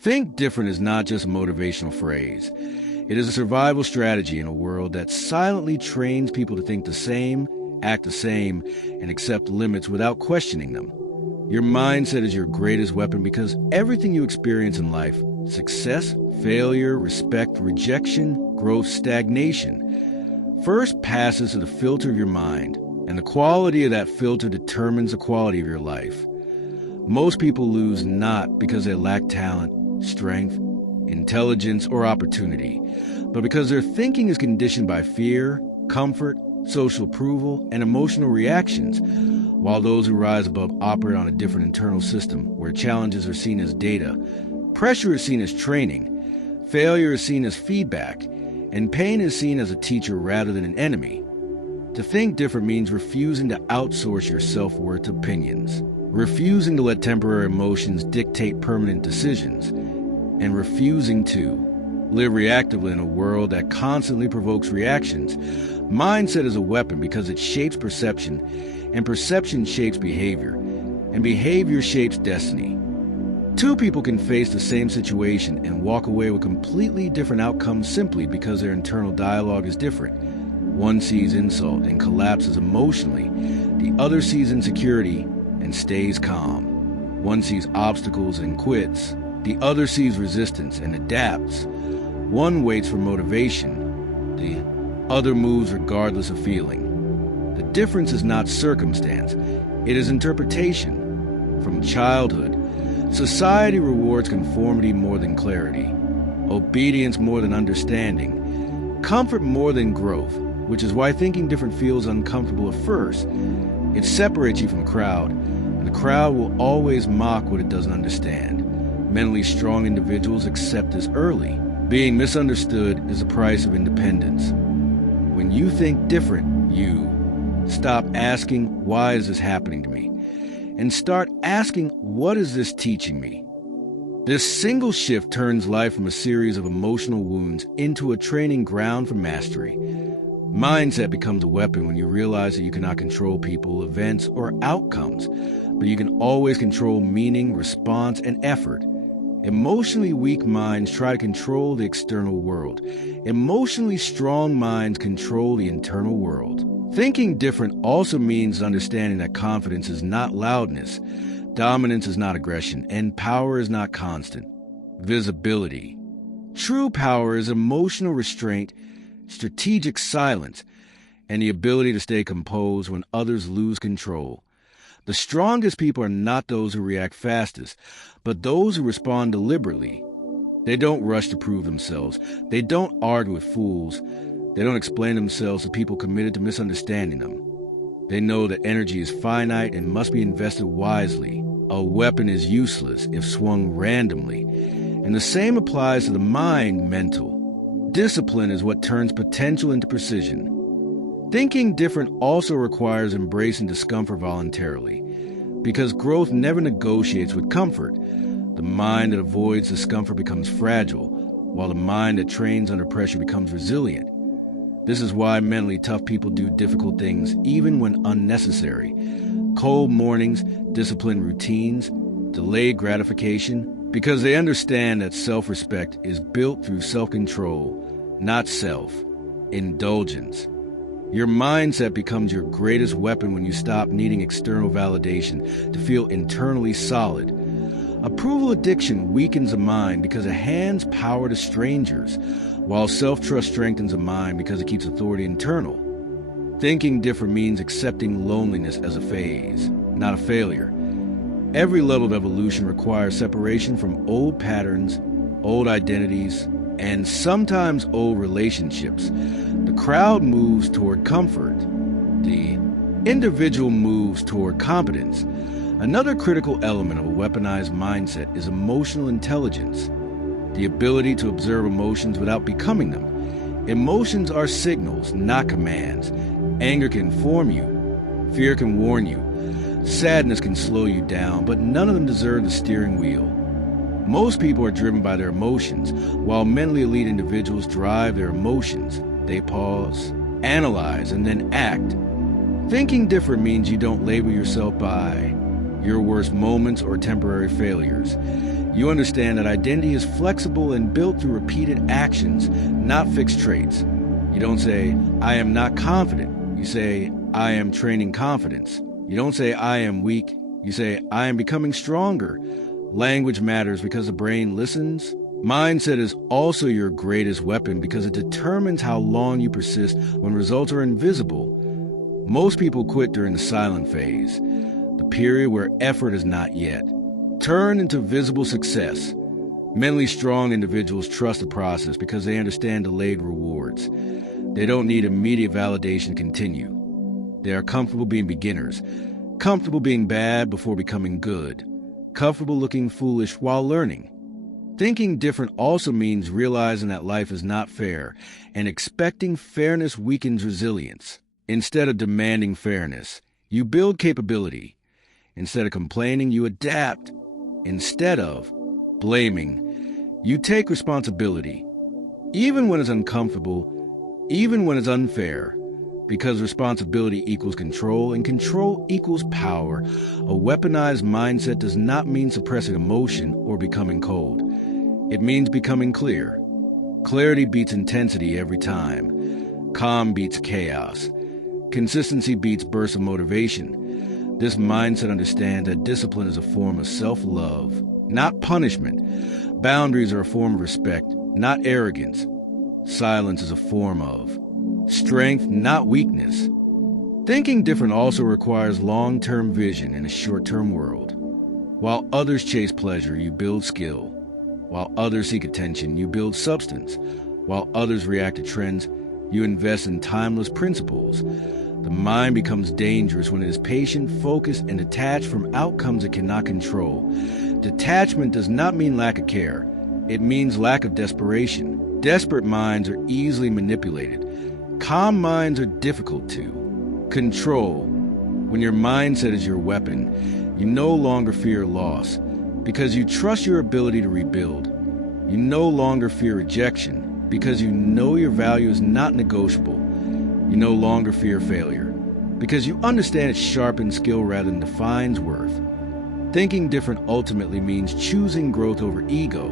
Think different is not just a motivational phrase. It is a survival strategy in a world that silently trains people to think the same, act the same, and accept limits without questioning them. Your mindset is your greatest weapon because everything you experience in life, success, failure, respect, rejection, growth, stagnation, first passes through the filter of your mind, and the quality of that filter determines the quality of your life. Most people lose not because they lack talent, strength, intelligence, or opportunity, but because their thinking is conditioned by fear, comfort, social approval, and emotional reactions, while those who rise above operate on a different internal system where challenges are seen as data, pressure is seen as training, failure is seen as feedback, and pain is seen as a teacher rather than an enemy. To think different means refusing to outsource your self-worth to opinions, refusing to let temporary emotions dictate permanent decisions, and refusing to live reactively in a world that constantly provokes reactions. Mindset is a weapon because it shapes perception, and perception shapes behavior, and behavior shapes destiny. Two people can face the same situation and walk away with completely different outcomes simply because their internal dialogue is different. One sees insult and collapses emotionally. The other sees insecurity and stays calm. One sees obstacles and quits. The other sees resistance and adapts. One waits for motivation. The other moves regardless of feeling. The difference is not circumstance. It is interpretation. From childhood, society rewards conformity more than clarity, obedience more than understanding, comfort more than growth, which is why thinking different feels uncomfortable at first. It separates you from the crowd, and the crowd will always mock what it doesn't understand. Mentally strong individuals accept this early. Being misunderstood is the price of independence. When you think different, you stop asking, why is this happening to me? And start asking, what is this teaching me? This single shift turns life from a series of emotional wounds into a training ground for mastery. Mindset becomes a weapon when you realize that you cannot control people, events, or outcomes, but you can always control meaning, response, and effort. Emotionally weak minds try to control the external world. Emotionally strong minds control the internal world. Thinking different also means understanding that confidence is not loudness, dominance is not aggression, and power is not constant. Visibility. True power is emotional restraint, strategic silence, and the ability to stay composed when others lose control. The strongest people are not those who react fastest, but those who respond deliberately. They don't rush to prove themselves. They don't argue with fools. They don't explain themselves to people committed to misunderstanding them. They know that energy is finite and must be invested wisely. A weapon is useless if swung randomly. And the same applies to the mind, mental. Discipline is what turns potential into precision. Thinking different also requires embracing discomfort voluntarily, because growth never negotiates with comfort. The mind that avoids discomfort becomes fragile, while the mind that trains under pressure becomes resilient. This is why mentally tough people do difficult things even when unnecessary. Cold mornings, disciplined routines, delayed gratification, because they understand that self-respect is built through self-control, not self-indulgence. Your mindset becomes your greatest weapon when you stop needing external validation to feel internally solid. Approval addiction weakens the mind because it hands power to strangers, while self-trust strengthens the mind because it keeps authority internal. Thinking different means accepting loneliness as a phase, not a failure. Every level of evolution requires separation from old patterns, old identities, and sometimes old relationships. The crowd moves toward comfort. The individual moves toward competence. Another critical element of a weaponized mindset is emotional intelligence, the ability to observe emotions without becoming them. Emotions are signals, not commands. Anger can inform you. Fear can warn you. Sadness can slow you down, but none of them deserve the steering wheel. Most people are driven by their emotions, while mentally elite individuals drive their emotions. They pause, analyze, and then act. Thinking different means you don't label yourself by your worst moments, or temporary failures. You understand that identity is flexible and built through repeated actions, not fixed traits. You don't say, I am not confident. You say, I am training confidence. You don't say, I am weak. You say, I am becoming stronger. Language matters because the brain listens. Mindset is also your greatest weapon because it determines how long you persist when results are invisible. Most people quit during the silent phase, the period where effort is not yet turned into visible success. Mentally strong individuals trust the process because they understand delayed rewards. They don't need immediate validation to continue. They are comfortable being beginners, comfortable being bad before becoming good, comfortable looking foolish while learning. Thinking different also means realizing that life is not fair, and expecting fairness weakens resilience. Instead of demanding fairness, you build capability. Instead of complaining, you adapt. Instead of blaming, you take responsibility. Even when it's uncomfortable, even when it's unfair, because responsibility equals control and control equals power. A weaponized mindset does not mean suppressing emotion or becoming cold. It means becoming clear. Clarity beats intensity every time. Calm beats chaos. Consistency beats bursts of motivation. This mindset understands that discipline is a form of self-love, not punishment. Boundaries are a form of respect, not arrogance. Silence is a form of strength, not weakness. Thinking different also requires long-term vision in a short-term world. While others chase pleasure, you build skill. While others seek attention, you build substance. While others react to trends, you invest in timeless principles. The mind becomes dangerous when it is patient, focused, and detached from outcomes it cannot control. Detachment does not mean lack of care. It means lack of desperation. Desperate minds are easily manipulated. Calm minds are difficult to control. When your mindset is your weapon, you no longer fear loss because you trust your ability to rebuild. You no longer fear rejection because you know your value is not negotiable. You no longer fear failure because you understand it sharpens skill rather than defines worth. Thinking different ultimately means choosing growth over ego,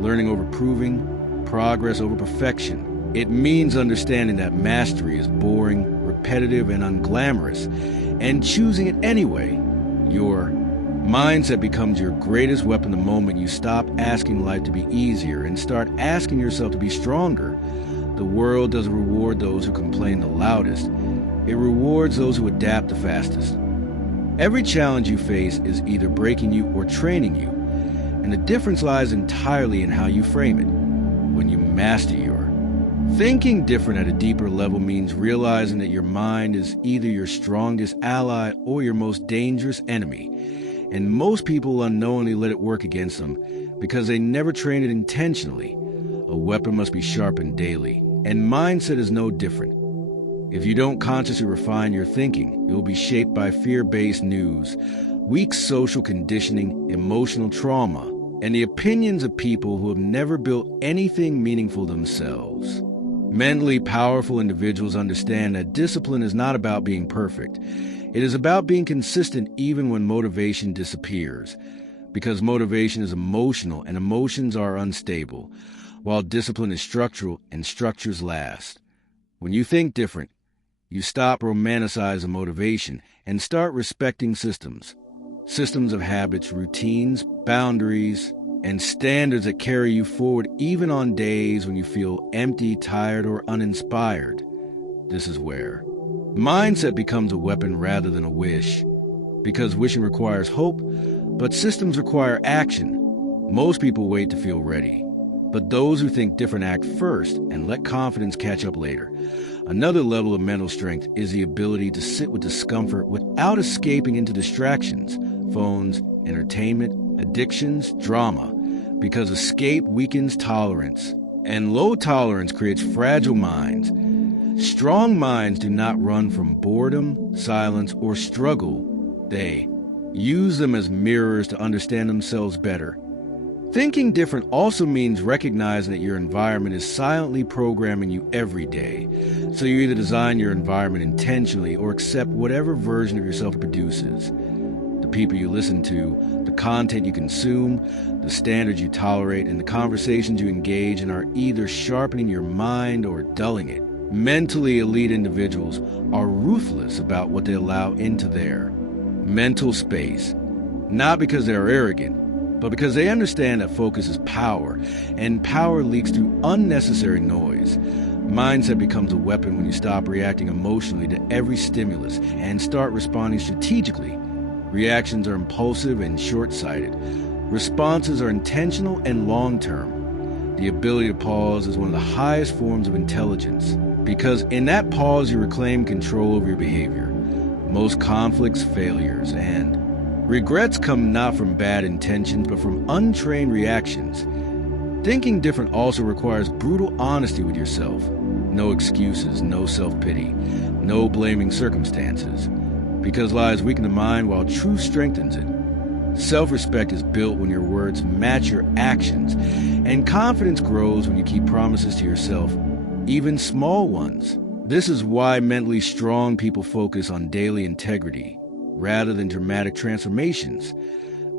learning over proving, progress over perfection. It means understanding that mastery is boring, repetitive, and unglamorous, and choosing it anyway. Your mindset becomes your greatest weapon the moment you stop asking life to be easier and start asking yourself to be stronger. The world doesn't reward those who complain the loudest. It rewards those who adapt the fastest. Every challenge you face is either breaking you or training you, and the difference lies entirely in how you frame it. When you master your thinking different at a deeper level means realizing that your mind is either your strongest ally or your most dangerous enemy, and most people unknowingly let it work against them because they never train it intentionally. A weapon must be sharpened daily, and mindset is no different. If you don't consciously refine your thinking, it will be shaped by fear-based news, weak social conditioning, emotional trauma, and the opinions of people who have never built anything meaningful themselves. Mentally powerful individuals understand that discipline is not about being perfect. It is about being consistent even when motivation disappears, because motivation is emotional and emotions are unstable, while discipline is structural and structures last. When you think different, you stop romanticizing motivation and start respecting systems. Systems of habits, routines, boundaries, and standards that carry you forward even on days when you feel empty, tired, or uninspired. This is where mindset becomes a weapon rather than a wish, because wishing requires hope, but systems require action. Most people wait to feel ready, but those who think different act first and let confidence catch up later. Another level of mental strength is the ability to sit with discomfort without escaping into distractions, phones, entertainment, addictions, drama, because escape weakens tolerance, and low tolerance creates fragile minds. Strong minds do not run from boredom, silence, or struggle. They use them as mirrors to understand themselves better. Thinking different also means recognizing that your environment is silently programming you every day. So you either design your environment intentionally or accept whatever version of yourself it produces. The people you listen to, the content you consume, the standards you tolerate, and the conversations you engage in are either sharpening your mind or dulling it. Mentally elite individuals are ruthless about what they allow into their mental space, not because they are arrogant, but because they understand that focus is power, and power leaks through unnecessary noise. Mindset becomes a weapon when you stop reacting emotionally to every stimulus and start responding strategically. Reactions are impulsive and short-sighted. Responses are intentional and long-term. The ability to pause is one of the highest forms of intelligence, because in that pause you reclaim control over your behavior. Most conflicts, failures, and regrets come not from bad intentions, but from untrained reactions. Thinking different also requires brutal honesty with yourself. No excuses, no self-pity, no blaming circumstances. Because lies weaken the mind while truth strengthens it. Self-respect is built when your words match your actions, and confidence grows when you keep promises to yourself, even small ones. This is why mentally strong people focus on daily integrity rather than dramatic transformations.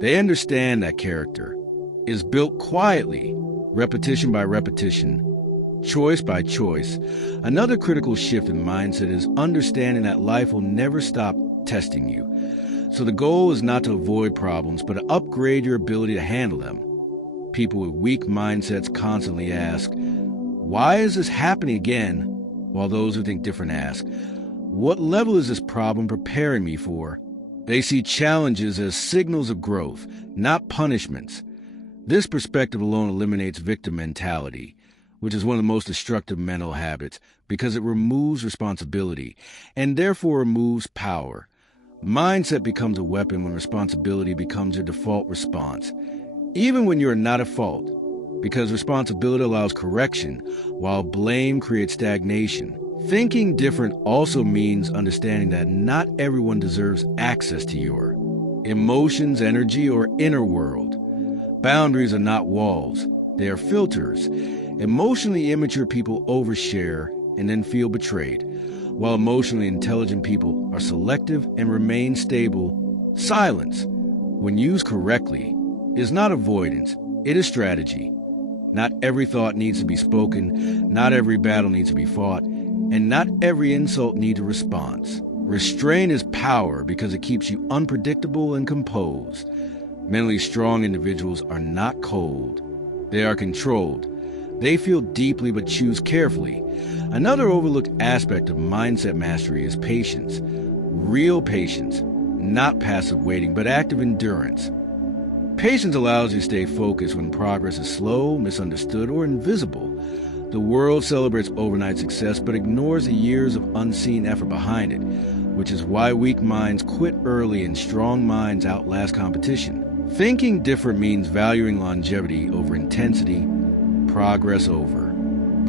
They understand that character is built quietly, repetition by repetition, choice by choice. Another critical shift in mindset is understanding that life will never stop testing you. So the goal is not to avoid problems, but to upgrade your ability to handle them. People with weak mindsets constantly ask, "Why is this happening again?" While those who think different ask, "What level is this problem preparing me for?" They see challenges as signals of growth, not punishments. This perspective alone eliminates victim mentality, which is one of the most destructive mental habits because it removes responsibility and therefore removes power. Mindset becomes a weapon when responsibility becomes your default response, even when you are not at fault, because responsibility allows correction while blame creates stagnation. Thinking different also means understanding that not everyone deserves access to your emotions, energy, or inner world. Boundaries are not walls, they are filters. Emotionally immature people overshare and then feel betrayed, while emotionally intelligent people are selective and remain stable. Silence, when used correctly, is not avoidance, it is strategy. Not every thought needs to be spoken, not every battle needs to be fought, and not every insult needs a response. Restraint is power because it keeps you unpredictable and composed. Mentally strong individuals are not cold. They are controlled. They feel deeply but choose carefully. Another overlooked aspect of mindset mastery is patience. Real patience, not passive waiting, but active endurance. Patience allows you to stay focused when progress is slow, misunderstood, or invisible. The world celebrates overnight success but ignores the years of unseen effort behind it, which is why weak minds quit early and strong minds outlast competition. Thinking different means valuing longevity over intensity, progress over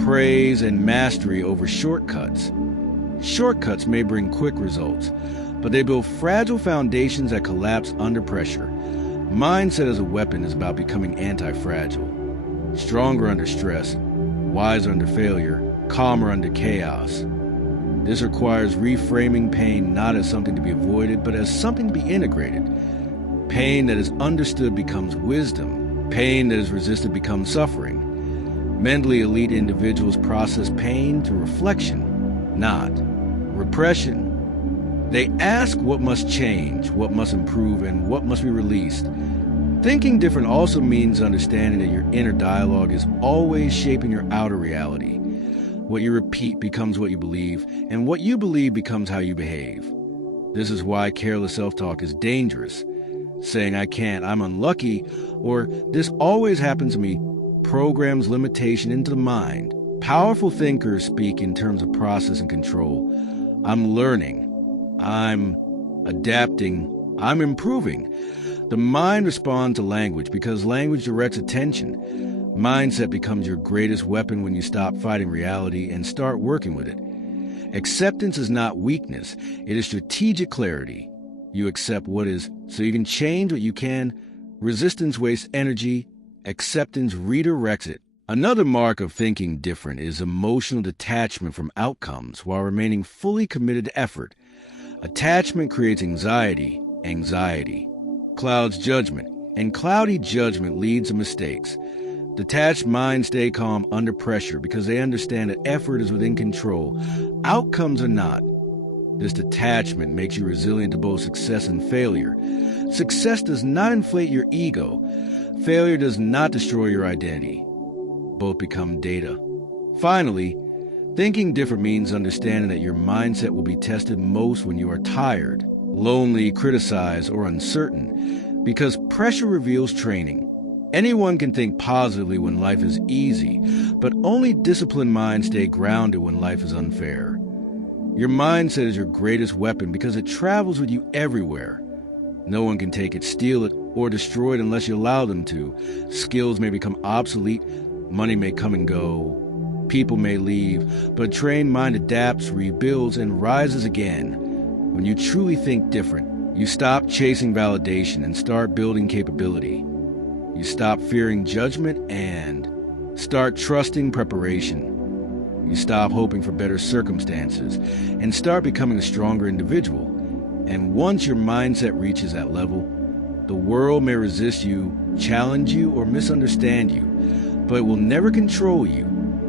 praise, and mastery over shortcuts. Shortcuts may bring quick results, but they build fragile foundations that collapse under pressure. Mindset as a weapon is about becoming anti-fragile, stronger under stress, wiser under failure, calmer under chaos. This requires reframing pain not as something to be avoided, but as something to be integrated. Pain that is understood becomes wisdom. Pain that is resisted becomes suffering. Mentally elite individuals process pain through reflection, not repression. They ask what must change, what must improve, and what must be released. Thinking different also means understanding that your inner dialogue is always shaping your outer reality. What you repeat becomes what you believe, and what you believe becomes how you behave. This is why careless self-talk is dangerous. Saying "I can't," "I'm unlucky," or "this always happens to me" programs limitation into the mind. Powerful thinkers speak in terms of process and control. I'm learning. I'm adapting. I'm improving. The mind responds to language because language directs attention. Mindset becomes your greatest weapon when you stop fighting reality and start working with it. Acceptance is not weakness. It is strategic clarity. You accept what is so you can change what you can. Resistance wastes energy. Acceptance redirects it. Another mark of thinking different is emotional detachment from outcomes while remaining fully committed to effort. Attachment creates anxiety, Anxiety clouds judgment, and cloudy judgment leads to mistakes. Detached minds stay calm under pressure because they understand that effort is within control. Outcomes are not. This detachment makes you resilient to both success and failure. Success does not inflate your ego. Failure does not destroy your identity. Both become data. Finally, thinking different means understanding that your mindset will be tested most when you are tired, lonely, criticized, or uncertain, because pressure reveals training. Anyone can think positively when life is easy, but only disciplined minds stay grounded when life is unfair. Your mindset is your greatest weapon because it travels with you everywhere. No one can take it, steal it, or destroy it unless you allow them to. Skills may become obsolete, money may come and go, people may leave, but a trained mind adapts, rebuilds, and rises again. When you truly think different, you stop chasing validation and start building capability. You stop fearing judgment and start trusting preparation. You stop hoping for better circumstances and start becoming a stronger individual. And once your mindset reaches that level, the world may resist you, challenge you, or misunderstand you, but it will never control you.